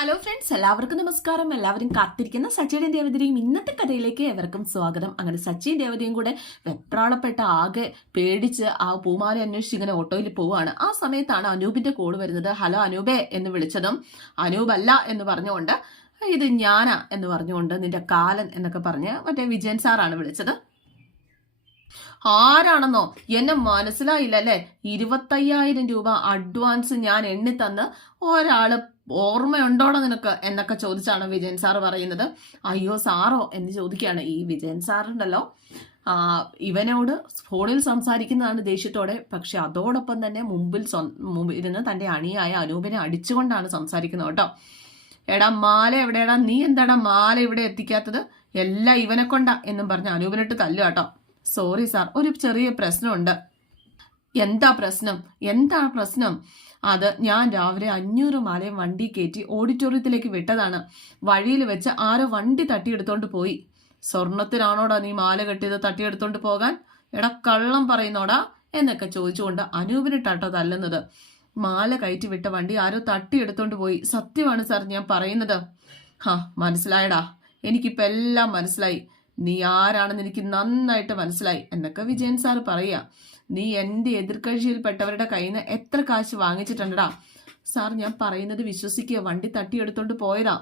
Hello friends എല്ലാവർക്കും നമസ്കാരം. എല്ലാവരും കാത്തിരിക്കുന്ന സച്ചിയുടെ ദേവതയും ഇന്നത്തെ കഥയിലേക്ക് എവർക്കും സ്വാഗതം. അങ്ങനെ സച്ചിയും ദേവതയും കൂടെ വെപ്രാളപ്പെട്ട ആകെ പേടിച്ച് ആ പൂമാല അന്വേഷിച്ച് ഇങ്ങനെ ഓട്ടോയിൽ പോവുകയാണ് ആ സമയത്താണ് അനൂപിന്റെ കോൾ വരുന്നത്. ഹലോ അനൂപേ എന്ന് വിളിച്ചതും അനൂപല്ല എന്ന് പറഞ്ഞുകൊണ്ട് ഇത് ഞാനാ എന്ന് പറഞ്ഞുകൊണ്ട് നിന്റെ കാലൻ എന്നൊക്കെ പറഞ്ഞ് മറ്റേ വിജയൻ സാറാണ് വിളിച്ചത്. ആരാണെന്നോ? എന്നെ മനസ്സിലായില്ല അല്ലെ? ഇരുപത്തയ്യായിരം രൂപ അഡ്വാൻസ് ഞാൻ എണ്ണി തന്ന് ഒരാൾ ഓർമ്മയുണ്ടോടോ നിനക്ക്? എന്നൊക്കെ ചോദിച്ചാണ് വിജയൻ സാർ പറയുന്നത്. അയ്യോ സാറോ എന്ന് ചോദിക്കുകയാണ് ഈ വിജയൻ സാറുണ്ടല്ലോ ഇവനോട് ഫോണിൽ സംസാരിക്കുന്നതാണ് ദേഷ്യത്തോടെ. പക്ഷെ അതോടൊപ്പം തന്നെ മുമ്പിൽ ഇരുന്ന് തന്റെ അണിയായ അനൂപിനെ അടിച്ചുകൊണ്ടാണ് സംസാരിക്കുന്നത് കേട്ടോ. എടാ മാല എവിടെയാടാ? നീ എന്താടാ മാല ഇവിടെ എത്തിക്കാത്തത്? എല്ലാം ഇവനെ കൊണ്ടാ എന്നും പറഞ്ഞ് അനൂപിനിട്ട് തല്ലു കേട്ടോ. സോറി സാർ ഒരു ചെറിയ പ്രശ്നമുണ്ട്. എന്താ പ്രശ്നം? എന്താ പ്രശ്നം? അത് ഞാൻ രാവിലെ അഞ്ഞൂറ് മാലയും വണ്ടി കയറ്റി ഓഡിറ്റോറിയത്തിലേക്ക് വിട്ടതാണ്. വഴിയിൽ വെച്ച് ആരോ വണ്ടി തട്ടിയെടുത്തോണ്ട് പോയി. സ്വർണത്തിനാണോടാ നീ മാല കെട്ടിയത് തട്ടിയെടുത്തോണ്ട് പോകാൻ? എടാ കള്ളം പറയുന്നോടാ എന്നൊക്കെ ചോദിച്ചുകൊണ്ട് അനൂപിനിട്ടാട്ടോ തല്ലുന്നത്. മാല കയറ്റി വിട്ട വണ്ടി ആരോ തട്ടിയെടുത്തോണ്ട് പോയി. സത്യമാണ് സാർ ഞാൻ പറയുന്നത്. ഹാ മനസ്സിലായടാ. എനിക്കിപ്പോ എല്ലാം മനസ്സിലായി. നീ ആരാണെന്ന് എനിക്ക് നന്നായിട്ട് മനസ്സിലായി. എന്നൊക്കെ വിജയൻ സാർ പറയാ നീ എന്റെ എതിർകക്ഷിയിൽപ്പെട്ടവരുടെ കയ്യിൽ നിന്ന് എത്ര കാശ് വാങ്ങിച്ചിട്ടുണ്ടടാ? സാർ ഞാൻ പറയുന്നത് വിശ്വസിക്കുക. വണ്ടി തട്ടിയെടുത്തോണ്ട് പോയതാ.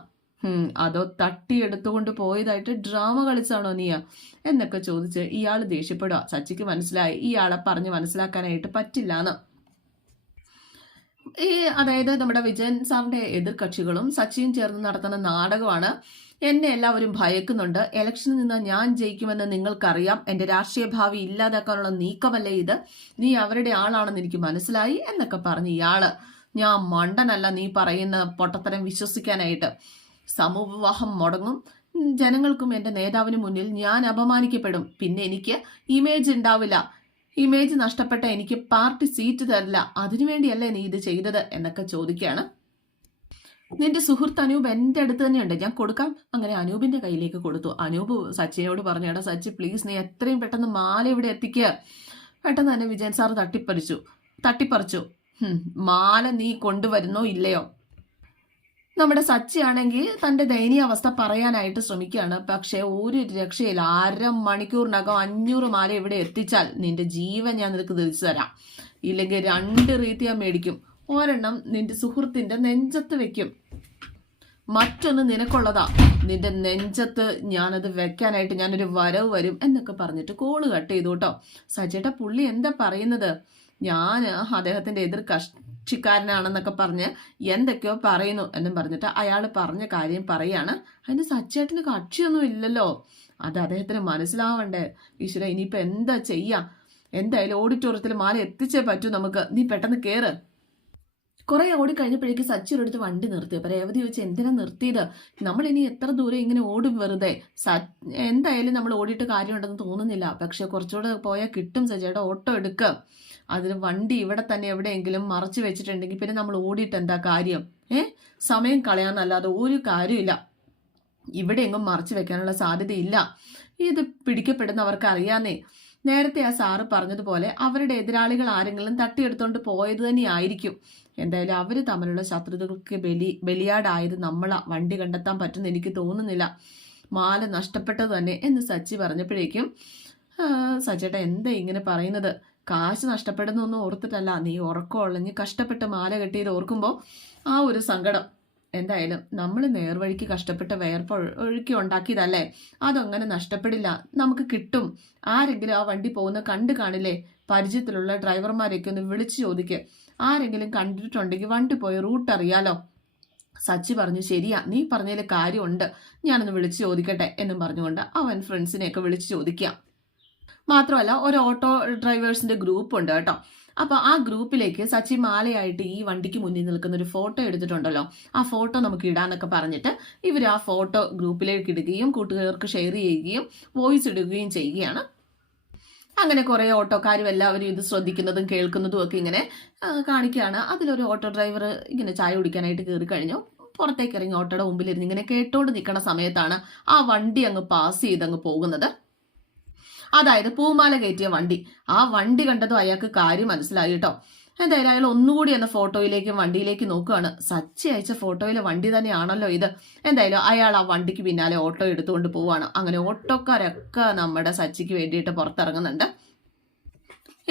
അതോ തട്ടിയെടുത്തുകൊണ്ട് പോയതായിട്ട് ഡ്രാമ കളിച്ചാണോ നീയ? എന്നൊക്കെ ചോദിച്ച് ഇയാൾ ദേഷ്യപ്പെടുക. സച്ചിക്ക് മനസ്സിലായി. ഇയാളെ പറഞ്ഞ് മനസ്സിലാക്കാനായിട്ട് പറ്റില്ലാന്ന്. ഈ അതായത് നമ്മുടെ വിജയൻ സാറിന്റെ എതിർകക്ഷികളും സച്ചിയും ചേർന്ന് നടത്തുന്ന നാടകമാണ് എന്നെ എല്ലാവരും ഭയക്കുന്നുണ്ട്. ഇലക്ഷനിൽ നിന്ന് ഞാൻ ജയിക്കുമെന്ന് നിങ്ങൾക്കറിയാം. എന്റെ രാഷ്ട്രീയ ഭാവി ഇല്ലാതാക്കാനുള്ള നീക്കമല്ലേ ഇത്? നീ അവരുടെ ആളാണെന്ന് എനിക്ക് മനസ്സിലായി എന്നൊക്കെ പറഞ്ഞ് ഇയാൾ ഞാൻ മണ്ടനല്ല നീ പറയുന്ന പൊട്ടത്തരം വിശ്വസിക്കാനായിട്ട്. സമൂഹവിവാഹം മുടങ്ങും. ജനങ്ങൾക്കും എന്റെ നേതാവിന് മുന്നിൽ ഞാൻ അപമാനിക്കപ്പെടും. പിന്നെ എനിക്ക് ഇമേജ് ഉണ്ടാവില്ല. ഇമേജ് നഷ്ടപ്പെട്ട എനിക്ക് പാർട്ടി സീറ്റ് തരില്ല. അതിനുവേണ്ടിയല്ലേ നീ ഇത് ചെയ്തത് എന്നൊക്കെ ചോദിക്കുകയാണ് നിന്റെ സുഹൃത്ത് അനൂപ് എന്റെ അടുത്ത് തന്നെയുണ്ട്. ഞാൻ കൊടുക്കാം. അങ്ങനെ അനൂപിന്റെ കയ്യിലേക്ക് കൊടുത്തു. അനൂപ് സച്ചിയോട് പറഞ്ഞു സച്ചി പ്ലീസ് നീ എത്രയും പെട്ടെന്ന് മാല ഇവിടെ എത്തിക്കുക പെട്ടെന്ന് തന്നെ വിജയൻ സാർ തട്ടിപ്പറിച്ചു. തട്ടിപ്പറിച്ചു. മാല നീ കൊണ്ടുവരുന്നോ ഇല്ലയോ? നമ്മുടെ സച്ചിയാണെങ്കിൽ തന്റെ ദയനീയ അവസ്ഥ പറയാനായിട്ട് ശ്രമിക്കുകയാണ്. പക്ഷേ ഒരു രക്ഷയില്ല. അര മണിക്കൂറിനകം അഞ്ഞൂറ് മാല ഇവിടെ എത്തിച്ചാൽ നിന്റെ ജീവൻ ഞാൻ നിനക്ക് തിരിച്ചു തരാം. ഇല്ലെങ്കിൽ രണ്ട് റീതി ഞാൻ മേടിക്കും. ഒരെണ്ണം നിന്റെ സുഹൃത്തിന്റെ നെഞ്ചത്ത് വെക്കും. മറ്റൊന്ന് നിനക്കുള്ളതാ. നിന്റെ നെഞ്ചത്ത് ഞാനത് വെക്കാനായിട്ട് ഞാനൊരു വരവ് വരും എന്നൊക്കെ പറഞ്ഞിട്ട് കോൾ കട്ട് ചെയ്തു കേട്ടോ. സജേട്ട പുള്ളി എന്താ പറയുന്നത്? ഞാൻ അദ്ദേഹത്തിന്റെ എതിർ കക്ഷിക്കാരനാണെന്നൊക്കെ പറഞ്ഞ് എന്തൊക്കെയോ പറയുന്നു എന്നും പറഞ്ഞിട്ട് അയാൾ പറഞ്ഞ കാര്യം പറയാണ്. അതിന് സച്ചേട്ടന് കക്ഷിയൊന്നും ഇല്ലല്ലോ. അത് അദ്ദേഹത്തിന് മനസ്സിലാവണ്ടേ. ഈശ്വര ഇനിയിപ്പോ എന്താ ചെയ്യാ? എന്തായാലും ഓഡിറ്റോറിയത്തിൽ മാല എത്തിച്ചേ പറ്റൂ നമുക്ക്. നീ പെട്ടെന്ന് കേറ്. കുറെ ഓടി കഴിഞ്ഞപ്പോഴേക്ക് സച്ചി ഒരിടത്ത് വണ്ടി നിർത്തി. അപ്പൊ രേവതി ചോദിച്ചു എന്തിനാ നിർത്തിയത്? നമ്മൾ ഇനി എത്ര ദൂരം ഇങ്ങനെ ഓടും വെറുതെ? എന്തായാലും നമ്മൾ ഓടിയിട്ട് കാര്യമുണ്ടെന്ന് തോന്നുന്നില്ല. പക്ഷെ കുറച്ചുകൂടെ പോയാൽ കിട്ടും സജിയുടെ ഓട്ടോ എടുക്കുക അതിന് വണ്ടി ഇവിടെ തന്നെ എവിടെയെങ്കിലും മറച്ചു വെച്ചിട്ടുണ്ടെങ്കിൽ പിന്നെ നമ്മൾ ഓടിയിട്ട് എന്താ കാര്യം? ഏ? സമയം കളയാന്നല്ലാതെ ഒരു കാര്യമില്ല ഇവിടെ എങ്ങും മറച്ചു വെക്കാനുള്ള സാധ്യതയില്ല. ഇത് പിടിക്കപ്പെടുന്നവർക്ക് അറിയാന്നേ. നേരത്തെ ആ സാറ് പറഞ്ഞതുപോലെ അവരുടെ എതിരാളികൾ ആരെങ്കിലും തട്ടിയെടുത്തോണ്ട് പോയത് തന്നെയായിരിക്കും. എന്തായാലും അവർ തമ്മിലുള്ള ശത്രുതകൾക്ക് ബലി ബലിയാടായത് നമ്മളാ. വണ്ടി കണ്ടെത്താൻ പറ്റുമെന്ന് എനിക്ക് തോന്നുന്നില്ല. മാല നഷ്ടപ്പെട്ടത് തന്നെ എന്ന് സച്ചി പറഞ്ഞപ്പോഴേക്കും സച്ചേട്ടാ എന്താ ഇങ്ങനെ പറയുന്നത്? കാശ് നഷ്ടപ്പെടുന്നൊന്നും ഓർത്തിട്ടല്ല. നീ ഉറക്കം ഉള്ളഞ്ഞ് കഷ്ടപ്പെട്ട് മാല കെട്ടിയത് ഓർക്കുമ്പോൾ ആ ഒരു സങ്കടം. എന്തായാലും നമ്മൾ നേർവഴിക്ക് കഷ്ടപ്പെട്ട് വേർപ്പ് ഒഴു- ഒഴുക്കി ഉണ്ടാക്കിയതല്ലേ? അതങ്ങനെ നഷ്ടപ്പെടില്ല. നമുക്ക് കിട്ടും. ആരെങ്കിലും ആ വണ്ടി പോകുന്ന കണ്ടു കാണില്ലേ? പരിചയത്തിലുള്ള ഡ്രൈവർമാരെയൊക്കെ ഒന്ന് വിളിച്ചു ചോദിക്കുക ആരെങ്കിലും കണ്ടിട്ടുണ്ടെങ്കിൽ വണ്ടി പോയ റൂട്ട് അറിയാലോ? സച്ചി പറഞ്ഞു ശരിയാ നീ പറഞ്ഞതിൽ കാര്യമുണ്ട്. ഞാനൊന്ന് വിളിച്ചു ചോദിക്കട്ടെ എന്നും പറഞ്ഞുകൊണ്ട് അവൻ ഫ്രണ്ട്സിനെയൊക്കെ വിളിച്ചു ചോദിക്കാം. മാത്രമല്ല ഒരു ഓട്ടോ ഡ്രൈവേഴ്സിന്റെ ഗ്രൂപ്പ് ഉണ്ട് കേട്ടോ. അപ്പൊ ആ ഗ്രൂപ്പിലേക്ക് സച്ചി മാലയായിട്ട് ഈ വണ്ടിക്ക് മുന്നിൽ നിൽക്കുന്ന ഒരു ഫോട്ടോ എടുത്തിട്ടുണ്ടല്ലോ. ആ ഫോട്ടോ നമുക്ക് ഇടാനൊക്കെ പറഞ്ഞിട്ട് ഇവർ ആ ഫോട്ടോ ഗ്രൂപ്പിലേക്ക് ഇടുകയും കൂട്ടുകാർക്ക് ഷെയർ ചെയ്യുകയും വോയിസ് ഇടുകയും ചെയ്യുകയാണ്. അങ്ങനെ കുറേ ഓട്ടോക്കാരും എല്ലാവരും ഇത് ശ്രദ്ധിക്കുന്നതും കേൾക്കുന്നതും ഒക്കെ ഇങ്ങനെ കാണിക്കുകയാണ്. അതിലൊരു ഓട്ടോ ഡ്രൈവർ ഇങ്ങനെ ചായ കുടിക്കാനായിട്ട് കയറി കഴിഞ്ഞു. പുറത്തേക്ക് ഇറങ്ങി ഓട്ടോയുടെ മുമ്പിലിരുന്ന് ഇങ്ങനെ കേട്ടോണ്ട് നിൽക്കുന്ന സമയത്താണ് ആ വണ്ടി അങ്ങ് പാസ് ചെയ്ത് അങ്ങ് പോകുന്നത്. അതായത് പൂമാല കയറ്റിയ വണ്ടി. ആ വണ്ടി കണ്ടതും അയാൾക്ക് കാര്യം മനസ്സിലായി കേട്ടോ. എന്തായാലും അയാൾ ഒന്നുകൂടി എന്ന ഫോട്ടോയിലേക്കും വണ്ടിയിലേക്ക് നോക്കുകയാണ്. സച്ചി അയച്ച ഫോട്ടോയിലെ വണ്ടി തന്നെയാണല്ലോ ഇത്. എന്തായാലും അയാൾ ആ വണ്ടിക്ക് പിന്നാലെ ഓട്ടോ എടുത്തുകൊണ്ട് പോവാണ് അങ്ങനെ ഓട്ടോക്കാരൊക്കെ നമ്മുടെ സച്ചിക്ക് വേണ്ടിയിട്ട് പുറത്തിറങ്ങുന്നുണ്ട്.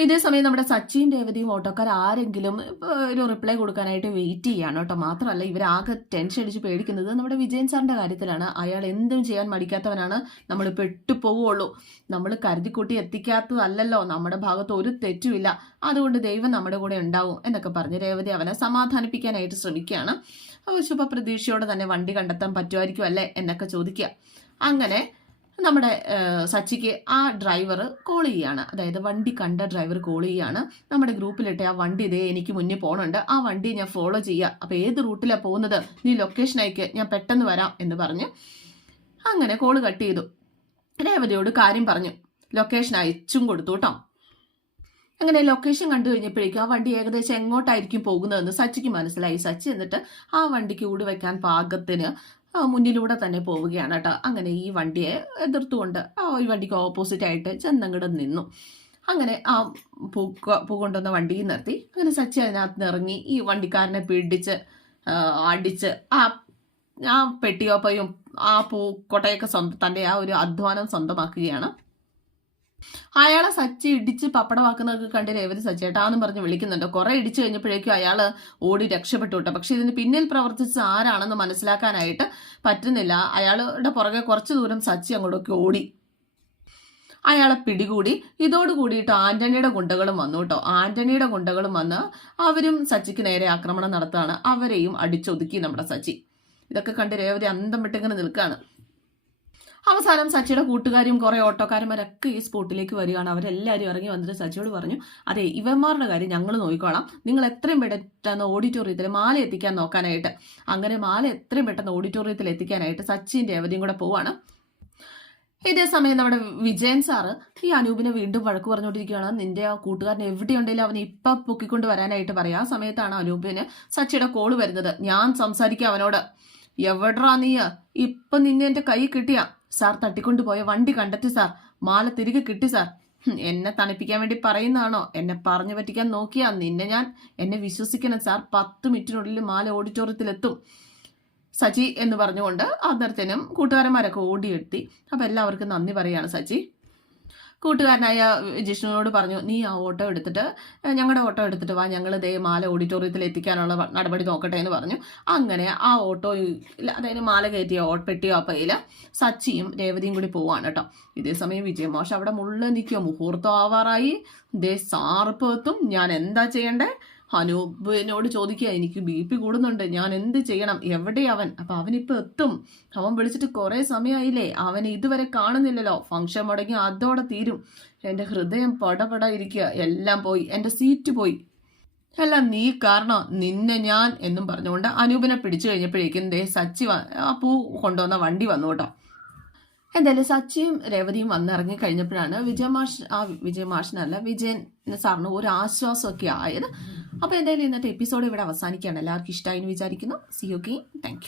ഇതേ സമയം നമ്മുടെ സച്ചിൻ രേവതിയും ഓട്ടോക്കാർ ആരെങ്കിലും ഒരു റിപ്ലൈ കൊടുക്കാനായിട്ട് വെയിറ്റ് ചെയ്യാണ് കേട്ടോ. മാത്രമല്ല ഇവരാകെ ടെൻഷൻ അടിച്ച് പേടിക്കുന്നത് നമ്മുടെ വിജയൻ സാറിന്റെ കാര്യത്തിലാണ്. അയാൾ എന്തും ചെയ്യാൻ മടിക്കാത്തവനാണ്. നമ്മൾ പെട്ടുപോവുള്ളൂ നമ്മൾ കരുതിക്കൂട്ടി എത്തിക്കാത്തതല്ലല്ലോ. നമ്മുടെ ഭാഗത്ത് ഒരു തെറ്റുമില്ല അതുകൊണ്ട് ദൈവം നമ്മുടെ കൂടെ ഉണ്ടാവും എന്നൊക്കെ പറഞ്ഞ് രേവതി അവനെ സമാധാനിപ്പിക്കാനായിട്ട് ശ്രമിക്കുകയാണ്. ശുഭപ്രതീക്ഷയോടെ തന്നെ വണ്ടി കണ്ടെത്താൻ പറ്റുമായിരിക്കും അല്ലേ എന്നൊക്കെ ചോദിക്കുക. അങ്ങനെ നമ്മുടെ സച്ചിക്ക് ആ ഡ്രൈവർ കോൾ ചെയ്യുകയാണ് അതായത് വണ്ടി കണ്ട ഡ്രൈവർ കോൾ ചെയ്യുകയാണ് നമ്മുടെ ഗ്രൂപ്പിലിട്ട് ആ വണ്ടി ഇതേ എനിക്ക് മുന്നിൽ പോകണുണ്ട് ആ വണ്ടി ഞാൻ ഫോളോ ചെയ്യുക അപ്പോൾ ഏത് റൂട്ടിലാണ് പോകുന്നത്? നീ ലൊക്കേഷൻ അയക്ക്. ഞാൻ പെട്ടെന്ന് വരാം എന്ന് പറഞ്ഞ് അങ്ങനെ കോൾ കട്ട് ചെയ്തു. രേവതിയോട് കാര്യം പറഞ്ഞു. ലൊക്കേഷൻ അയച്ചും കൊടുത്തു കേട്ടോ അങ്ങനെ ലൊക്കേഷൻ കണ്ടു കഴിഞ്ഞപ്പോഴേക്കും ആ വണ്ടി ഏകദേശം എങ്ങോട്ടായിരിക്കും പോകുന്നതെന്ന് സച്ചിക്ക് മനസ്സിലായി. സച്ചി എന്നിട്ട് ആ വണ്ടിക്ക് ഊടി വയ്ക്കാൻ പാകത്തിന് മുന്നിലൂടെ തന്നെ പോവുകയാണ് കേട്ടോ. അങ്ങനെ ഈ വണ്ടിയെ എതിർത്തുകൊണ്ട് ഈ വണ്ടിക്ക് ഓപ്പോസിറ്റ് ആയിട്ട് ചെന്നങ്ങട് നിന്നു. അങ്ങനെ ആ പൂ പൂക്കൊണ്ടുവന്ന വണ്ടിയിൽ നിർത്തി. അങ്ങനെ സച്ചി അതിനകത്ത് ഇറങ്ങി ഈ വണ്ടിക്കാരനെ പിടിച്ച് അടിച്ച് ആ ആ പെട്ടിയോപ്പയും ആ പൂക്കോട്ടയൊക്കെ കൊട്ടയൊക്കെ സ്വന്തം തന്റെ ആ ഒരു അധ്വാനം സ്വന്തമാക്കുകയാണ്. അയാളെ സച്ചി ഇടിച്ച് പപ്പടമാക്കുന്നതൊക്കെ കണ്ട് രേവതി സച്ചേട്ടാന്നും പറഞ്ഞ് വിളിക്കുന്നുണ്ട്. കുറെ ഇടിച്ചു കഴിഞ്ഞപ്പോഴേക്കും അയാൾ ഓടി രക്ഷപ്പെട്ടു കേട്ടോ. പക്ഷെ ഇതിന് പിന്നിൽ പ്രവർത്തിച്ച ആരാണെന്ന് മനസ്സിലാക്കാനായിട്ട് പറ്റുന്നില്ല. അയാളുടെ പുറകെ കുറച്ച് ദൂരം സച്ചി അങ്ങോട്ടൊക്കെ ഓടി. അയാളെ പിടികൂടി. ഇതോട് കൂടിയിട്ട് ആന്റണിയുടെ ഗുണ്ടകളും വന്നു കേട്ടോ. ആന്റണിയുടെ ഗുണ്ടകളും വന്ന് അവരും സച്ചിക്ക് നേരെ ആക്രമണം നടത്തുകയാണ്. അവരെയും അടിച്ചൊതുക്കി നമ്മുടെ സച്ചി. ഇതൊക്കെ കണ്ട് രേവതി അന്തം വിട്ടിങ്ങനെ നിൽക്കുകയാണ്. അവസാനം സച്ചിയുടെ കൂട്ടുകാരും കുറെ ഓട്ടോക്കാരന്മാരൊക്കെ ഈ സ്പോട്ടിലേക്ക് വരികയാണ്. അവരെല്ലാവരും ഇറങ്ങി വന്നിട്ട് സച്ചിയോട് പറഞ്ഞു അതെ ഇവന്മാരുടെ കാര്യം ഞങ്ങൾ നോക്കിക്കോളാം. നിങ്ങൾ എത്രയും പെട്ടെന്ന് ഓഡിറ്റോറിയത്തിൽ മാല എത്തിക്കാൻ നോക്കാനായിട്ട്. അങ്ങനെ മാല എത്രയും പെട്ടെന്ന് ഓഡിറ്റോറിയത്തിൽ എത്തിക്കാനായിട്ട് സച്ചിന്റെ അവധിയും കൂടെ പോവാണ്. ഇതേ സമയം നമ്മുടെ വിജയൻ സാറ് ഈ അനൂപിനെ വീണ്ടും വഴക്ക് പറഞ്ഞുകൊണ്ടിരിക്കുകയാണ്. നിന്റെ ആ കൂട്ടുകാരൻ എവിടെയുണ്ടെങ്കിലും അവനെ ഇപ്പൊ പൊക്കിക്കൊണ്ട് വരാനായിട്ട് പറയാം. ആ സമയത്താണ് അനൂപിന് സച്ചിയുടെ കോൾ വരുന്നത്. ഞാൻ സംസാരിക്കാം അവനോട്. എവിടാ നീ ഇപ്പൊ നിന്നെ എന്റെ കൈ കിട്ടിയ. സാർ തട്ടിക്കൊണ്ടുപോയ വണ്ടി കണ്ടെത്തി സാർ. മാല തിരികെ കിട്ടി സാർ. എന്നെ തണുപ്പിക്കാൻ വേണ്ടി പറയുന്നതാണോ? എന്നെ പറഞ്ഞു പറ്റിക്കാൻ നോക്കിയാ നിന്നെ ഞാൻ. എന്നെ വിശ്വസിക്കണം സാർ. പത്ത് മിനിറ്റിനുള്ളിൽ മാല ഓഡിറ്റോറിയത്തിലെത്തും. സച്ചി എന്ന് പറഞ്ഞുകൊണ്ട് അന്നേരത്തേനും കൂട്ടുകാരന്മാരൊക്കെ ഓടിയെത്തി. അപ്പം എല്ലാവർക്കും നന്ദി പറയാണ് സച്ചി കൂട്ടുകാരനായ ജിഷ്ണുവിനോട് പറഞ്ഞു നീ ആ ഓട്ടോ എടുത്തിട്ട് ഞങ്ങളുടെ ഓട്ടോ എടുത്തിട്ട് വാ ഞങ്ങൾ ദേ മാല ഓഡിറ്റോറിയത്തിൽ എത്തിക്കാനുള്ള നടപടി നോക്കട്ടെ എന്ന് പറഞ്ഞു. അങ്ങനെ ആ ഓട്ടോ അതായത് മാല കയറ്റിയ ഓ പെട്ടിയോ അപ്പയിൽ സച്ചിയും രേവതിയും കൂടി പോവാണ് കേട്ടോ. ഇതേ സമയം വിജയമോശ അവിടെ മുള്ള നിൽക്കുക മുഹൂർത്തം ആവാറായി. ദേ സാർപ്പ് എത്തും ഞാൻ എന്താ ചെയ്യണ്ടേ? അനൂപിനോട് ചോദിക്കുക എനിക്ക് ബി പി കൂടുന്നുണ്ട് ഞാൻ എന്ത് ചെയ്യണം? എവിടെ അവൻ? അപ്പൊ അവനിപ്പോ എത്തും. അവൻ വിളിച്ചിട്ട് കുറെ സമയമായില്ലേ അവൻ ഇതുവരെ കാണുന്നില്ലല്ലോ. ഫംഗ്ഷൻ മുടങ്ങി അതോടെ തീരും. എന്റെ ഹൃദയം പടപട ഇരിക്കുക എല്ലാം പോയി. എന്റെ സീറ്റ് പോയി. അല്ല നീ കാരണം? നിന്നെ ഞാൻ എന്നും പറഞ്ഞുകൊണ്ട് അനൂപിനെ പിടിച്ചു കഴിഞ്ഞപ്പോഴേക്കും ദേ സച്ചി ആ പൂ കൊണ്ടുവന്ന വണ്ടി വന്നു കേട്ടോ. എന്തായാലും സച്ചിയും രേവതിയും വന്നിറങ്ങി കഴിഞ്ഞപ്പോഴാണ് വിജയമാഷ് ആ വിജയമാഷിനല്ല വിജയൻ സാറിന് ഒരു ആശ്വാസമൊക്കെ ആയത്. അപ്പോൾ എന്തായാലും ഇന്നത്തെ എപ്പിസോഡ് ഇവിടെ അവസാനിക്കുകയാണ്. എല്ലാവർക്കും ഇഷ്ടമായി എന്ന് വിചാരിക്കുന്നു. C you thank